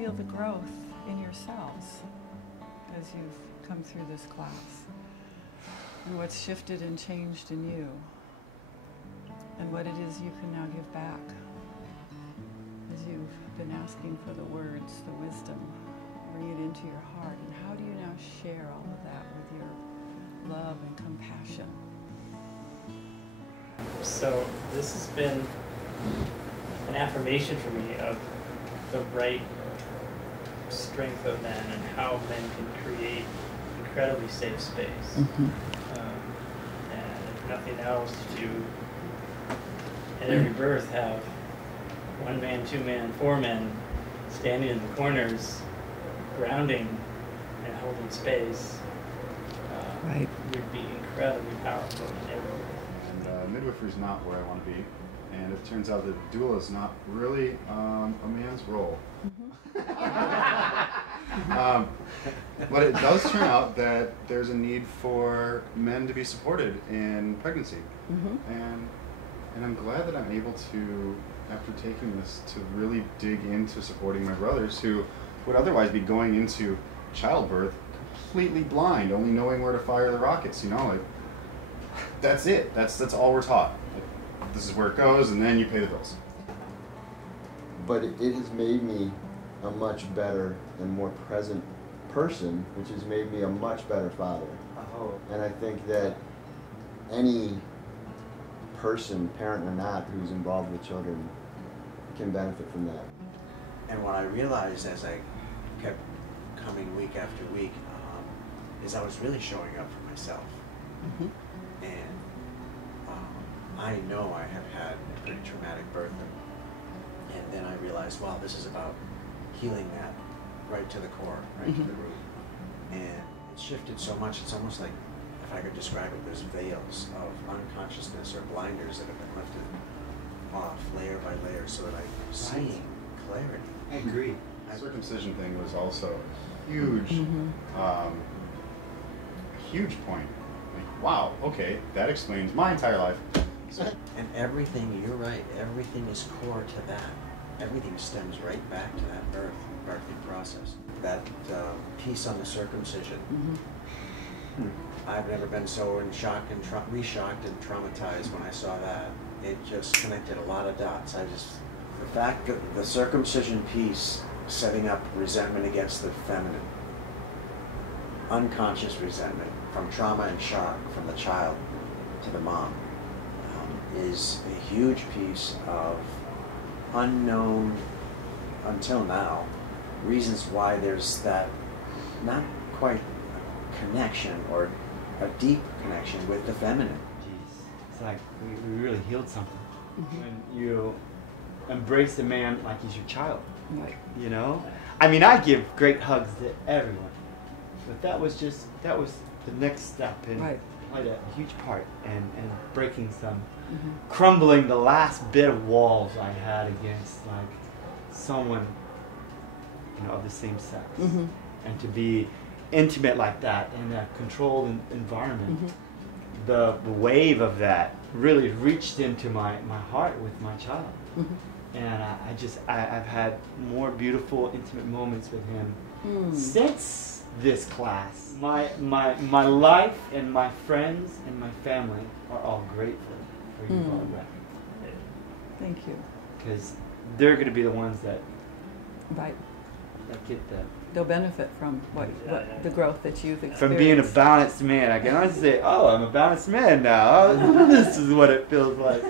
feel the growth in yourselves as you've come through this class, and what's shifted and changed in you, and what it is you can now give back as you've been asking for the words, the wisdom, bring it into your heart. And how do you now share all of that with your love and compassion? So this has been an affirmation for me of the right strength of men and how men can create incredibly safe space. And if nothing else, to at every birth have one man, two men, four men standing in the corners, grounding and holding space. Right. Would be incredibly powerful in every birth. And midwifery is not where I want to be, and it turns out that doula is not really a man's role. But it does turn out that there's a need for men to be supported in pregnancy, and I'm glad that I'm able to, after taking this, to really dig into supporting my brothers who would otherwise be going into childbirth completely blind, only knowing where to fire the rockets. You know, like that's it. That's all we're taught. Like, this is where it goes, and then you pay the bills. But it has made me a much better and more present person, which has made me a much better father. Oh. And I think that any person, parent or not, who's involved with children can benefit from that. And what I realized as I kept coming week after week is I was really showing up for myself. And I know I have had a pretty traumatic birth, and then I realized, wow, this is about healing that right to the core, right to the root. And it shifted so much, it's almost like, if I could describe it, there's veils of unconsciousness or blinders that have been lifted off layer by layer so that I'm seeing clarity. I agree. The circumcision thing was also a huge, huge point. Like, wow, okay, that explains my entire life. So. And everything, you're right, everything is core to that. Everything stems right back to that birthing process. That piece on the circumcision. I've never been so in shock and re-shocked and traumatized when I saw that. It just connected a lot of dots. The fact that the circumcision piece setting up resentment against the feminine, unconscious resentment from trauma and shock from the child to the mom, is a huge piece of unknown, until now, reasons why there's that not quite a connection or a deep connection with the feminine. Jeez, it's like we really healed something when you embrace the man like he's your child. Right. You know, I mean, I give great hugs to everyone, but that was the next step and played a huge part in breaking some, crumbling the last bit of walls I had against like someone, you know, of the same sex, and to be intimate like that in a controlled environment. The wave of that really reached into my heart with my child, and I've had more beautiful, intimate moments with him since this class. My life and my friends and my family are all grateful for you, Barbara. Thank you. Because they're going to be the ones that get the... They'll benefit from what the growth that you've experienced. From being a balanced man. I can honestly say, oh, I'm a balanced man now. This is what it feels like.